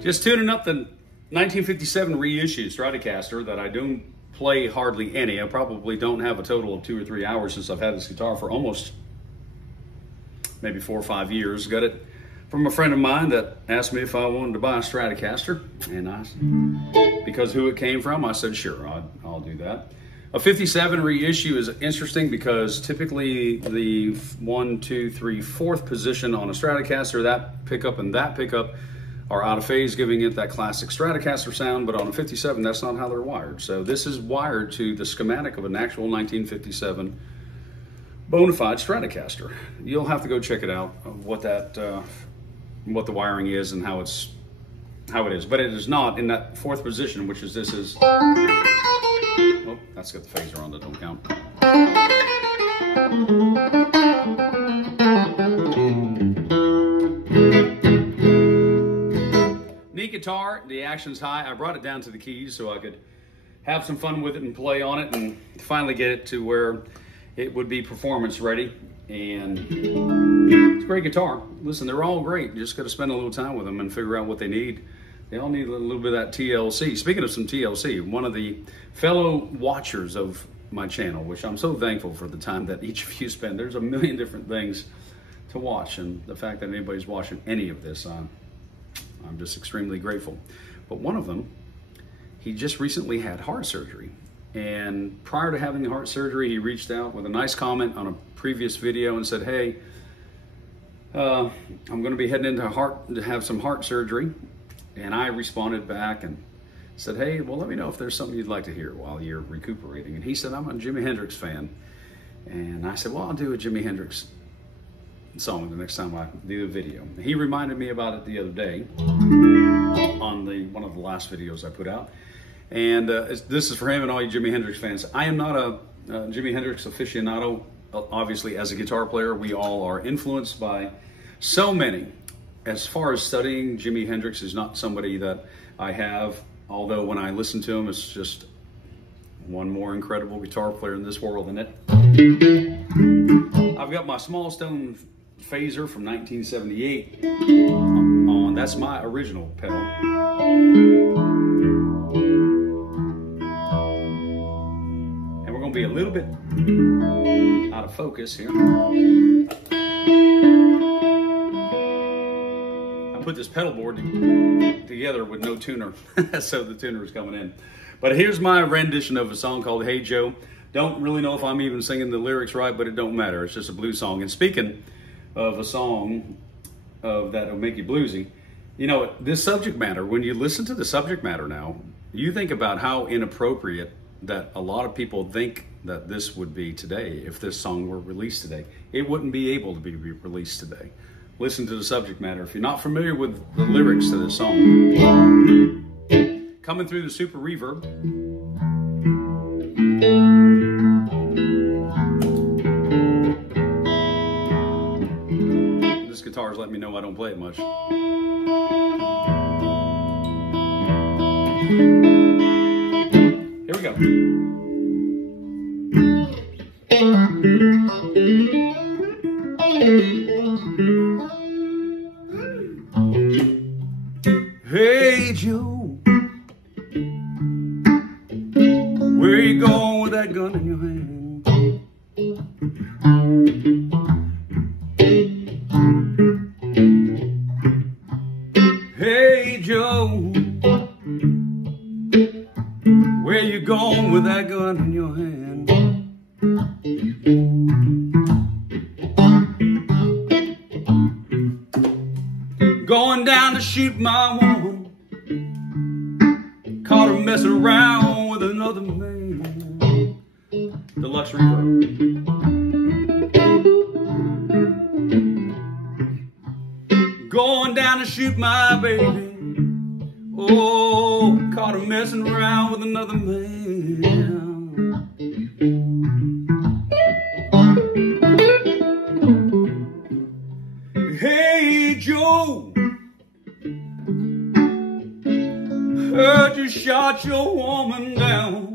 Just tuning up the 1957 reissue Stratocaster that I don't play hardly any. I probably don't have a total of 2 or 3 hours since I've had this guitar for almost maybe 4 or 5 years. Got it from a friend of mine that asked me if I wanted to buy a Stratocaster, and because who it came from, I said sure, I'll do that. A 57 reissue is interesting because typically the 1, 2, 3, 4th position on a Stratocaster, that pickup and that pickup are out of phase, giving it that classic Stratocaster sound, but on a 57, that's not how they're wired. So this is wired to the schematic of an actual 1957 bona fide Stratocaster. You'll have to go check it out, what the wiring is and how it is. But it is not in that 4th position, which is this is. Oh, that's got the phaser on that don't count. Neat guitar, the action's high. I brought it down to the keys so I could have some fun with it and play on it and finally get it to where it would be performance ready. And it's a great guitar. Listen, they're all great. You just got to spend a little time with them and figure out what they need. They all need a little bit of that TLC. Speaking of some TLC, one of the fellow watchers of my channel, which I'm so thankful for the time that each of you spend. There's a million different things to watch, and the fact that anybody's watching any of this, I'm just extremely grateful. But one of them, he just recently had heart surgery. And prior to having the heart surgery, he reached out with a nice comment on a previous video and said, hey, I'm going to be heading into to have some heart surgery. And I responded back and said, hey, well, let me know if there's something you'd like to hear while you're recuperating. And he said, I'm a Jimi Hendrix fan. And I said, well, I'll do a Jimi Hendrix song the next time I do a video. He reminded me about it the other day on one of the last videos I put out. And this is for him and all you Jimi Hendrix fans. I am not a Jimi Hendrix aficionado. Obviously, as a guitar player, we all are influenced by so many. As far as studying, Jimi Hendrix is not somebody that I have, although when I listen to him, it's just one more incredible guitar player in this world, isn't it? I've got my small stone phaser from 1978 on. That's my original pedal. And we're going to be a little bit out of focus here. I put this pedal board together with no tuner, so the tuner is coming in. But here's my rendition of a song called Hey Joe. Don't really know if I'm even singing the lyrics right, but it don't matter. It's just a blues song. And speaking of a song that'll make you bluesy, you know, this subject matter, when you listen to the subject matter now, you think about how inappropriate that a lot of people think that this would be today. If this song were released today, it wouldn't be able to be released today. Listen to the subject matter. If you're not familiar with the lyrics to this song, coming through the super reverb. This guitar's letting me know I don't play it much. Here we go. Hey Joe, where you going with that gun in your hand? Hey Joe, where you going with that gun in your hand? Going down to shoot my woman, caught her messing around with another man. Deluxe reverb. Going down to shoot my baby, oh, caught her messing around with another man. Hey Joe, heard you shot your woman down.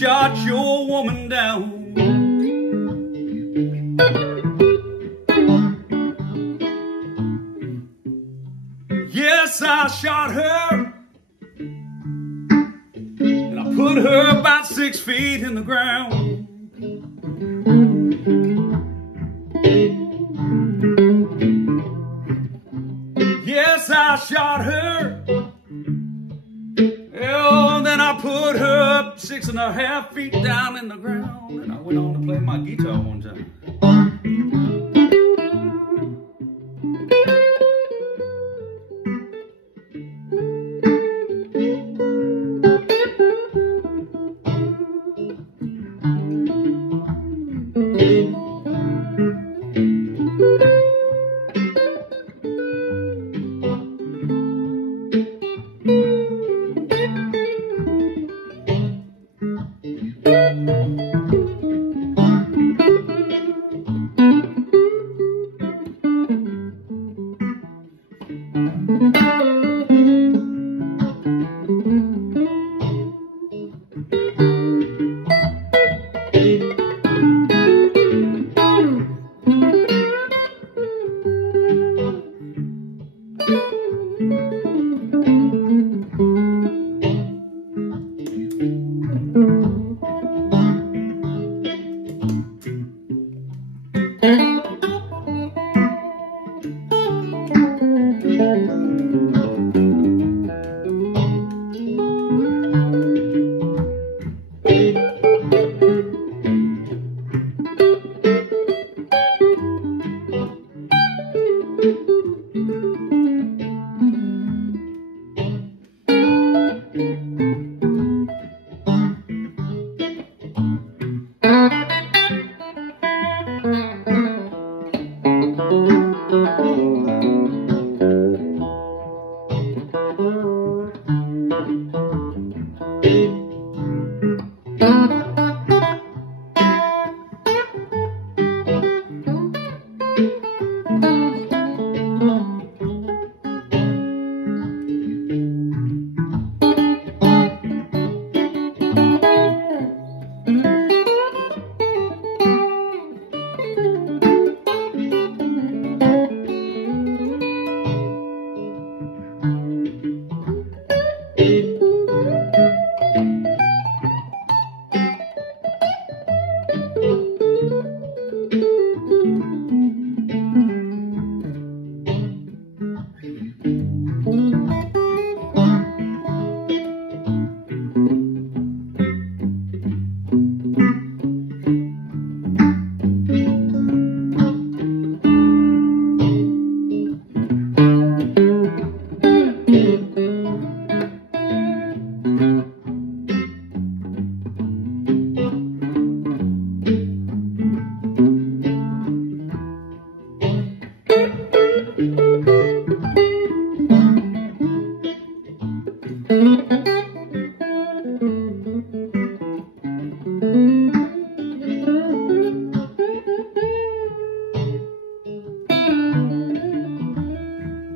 shot your woman down. Yes, I shot her, and I put her about 6 feet in the ground. Yes, I shot her, oh, then I put her up 6.5 feet down in the ground, and I went on to play my guitar one time.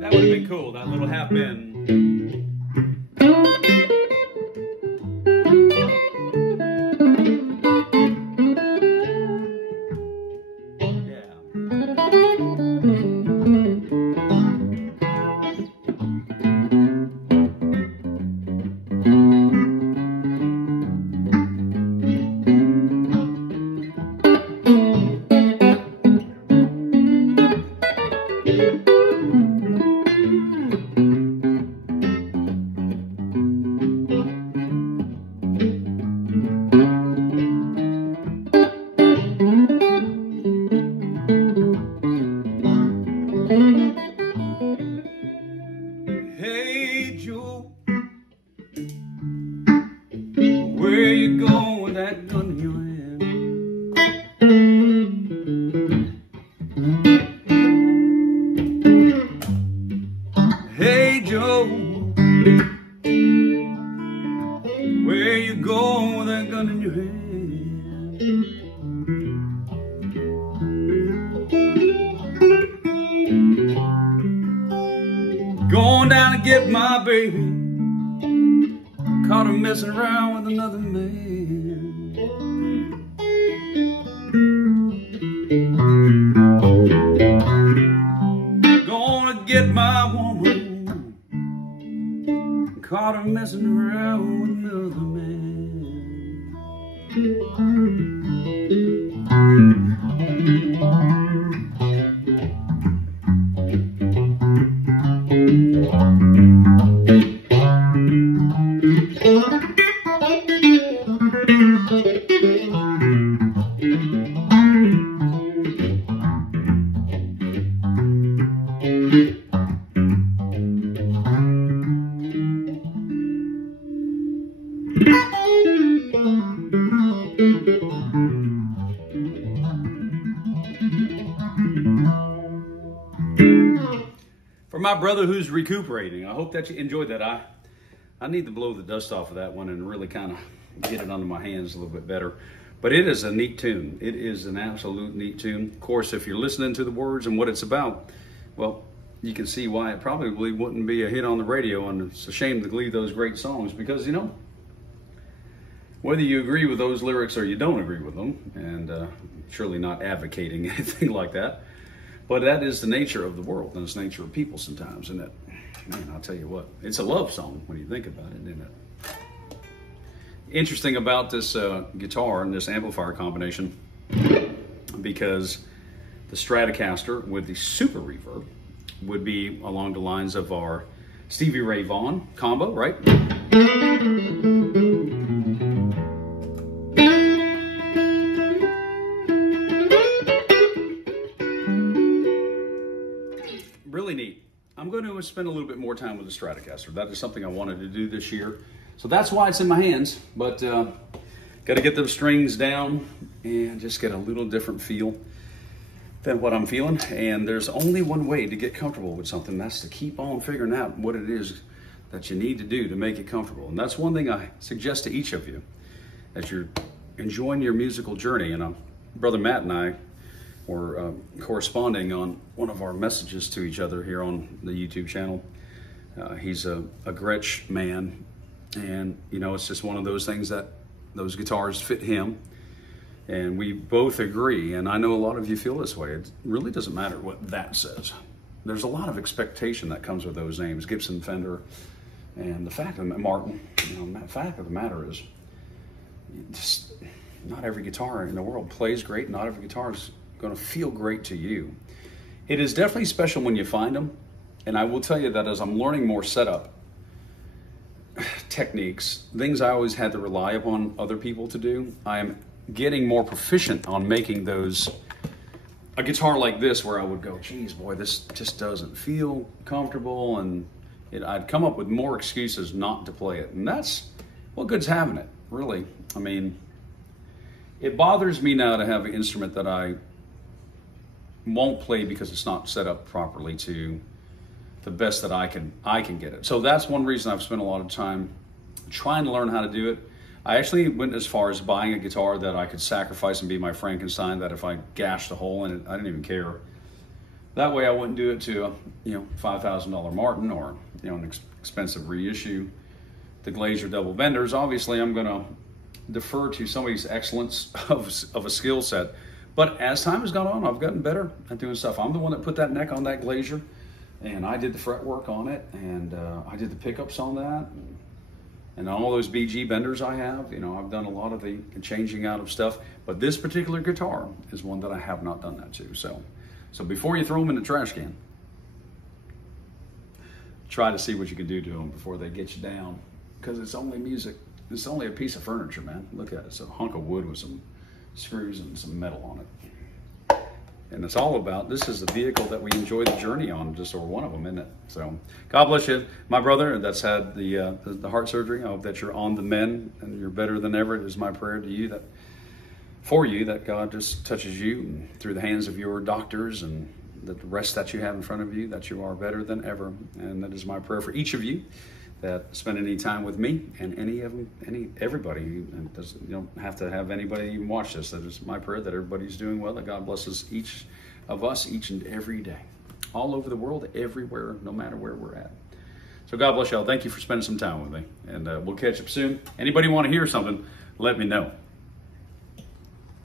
That would have been cool, that little half bend. Hey Joe, where you going with that gun in your hand? Hey Joe, where you going with that gun in your hand? Going down to get my baby, caught her messing around with another man. get my woman, caught her messing around with another man. For my brother who's recuperating, I hope that you enjoyed that. I need to blow the dust off of that one and really kind of get it under my hands a little bit better. But it is a neat tune. It is an absolute neat tune. Of course, if you're listening to the words and what it's about, well, you can see why it probably wouldn't be a hit on the radio, and it's a shame to leave those great songs because, you know, whether you agree with those lyrics or you don't agree with them, and surely not advocating anything like that, but that is the nature of the world and it's the nature of people sometimes, isn't it? Man, I'll tell you what, it's a love song when you think about it, isn't it? Interesting about this guitar and this amplifier combination, because the Stratocaster with the super reverb would be along the lines of our Stevie Ray Vaughan combo, right? Really neat. I'm going to spend a little bit more time with the Stratocaster. That is something I wanted to do this year. So that's why it's in my hands, but got to get those strings down and just get a little different feel than what I'm feeling. And there's only one way to get comfortable with something. That's to keep on figuring out what it is that you need to do to make it comfortable. And that's one thing I suggest to each of you as you're enjoying your musical journey. And Brother Matt and I were corresponding on one of our messages to each other here on the YouTube channel. He's a Gretsch man, and you know, it's just one of those things that those guitars fit him, and we both agree. And I know a lot of you feel this way. It really doesn't matter what that says. There's a lot of expectation that comes with those names, Gibson, Fender, and the fact of Martin. You know, the fact of the matter is, just not every guitar in the world plays great. Not every guitar is going to feel great to you. It is definitely special when you find them, and I will tell you that as I'm learning more setup techniques, things I always had to rely upon other people to do, I am getting more proficient on making those, a guitar like this where I would go, geez boy, this just doesn't feel comfortable, and I'd come up with more excuses not to play it. And that's what good's having it, really. I mean, it bothers me now to have an instrument that I won't play because it's not set up properly to the best that I can get it. So that's one reason I've spent a lot of time trying to learn how to do it. I actually went as far as buying a guitar that I could sacrifice and be my Frankenstein, that if I gashed a hole in it, I didn't even care. That way I wouldn't do it to a, you know, $5,000 Martin or, you know, an expensive reissue. The Glazier double benders, obviously I'm gonna defer to somebody's excellence of a skill set. But as time has gone on, I've gotten better at doing stuff. I'm the one that put that neck on that Glazier, and I did the fretwork on it, and I did the pickups on that, and all those BG benders I have. You know, I've done a lot of the changing out of stuff, but this particular guitar is one that I have not done that to. So before you throw them in the trash can, try to see what you can do to them before they get you down, because it's only music. It's only a piece of furniture, man. Look at it. It's a hunk of wood with some screws and some metal on it. And it's all about, this is the vehicle that we enjoy the journey on, just or one of them, isn't it? So God bless you, my brother that's had the heart surgery. I hope that you're on the mend and you're better than ever. It is my prayer to you, that for you, that God just touches you and through the hands of your doctors and the rest that you have in front of you, that you are better than ever. And that is my prayer for each of you that spend any time with me and everybody. And you don't have to have anybody even watch this. That is my prayer, that everybody's doing well, that God blesses each of us each and every day, all over the world, everywhere, no matter where we're at. So God bless y'all. Thank you for spending some time with me, and we'll catch up soon. Anybody want to hear something, let me know.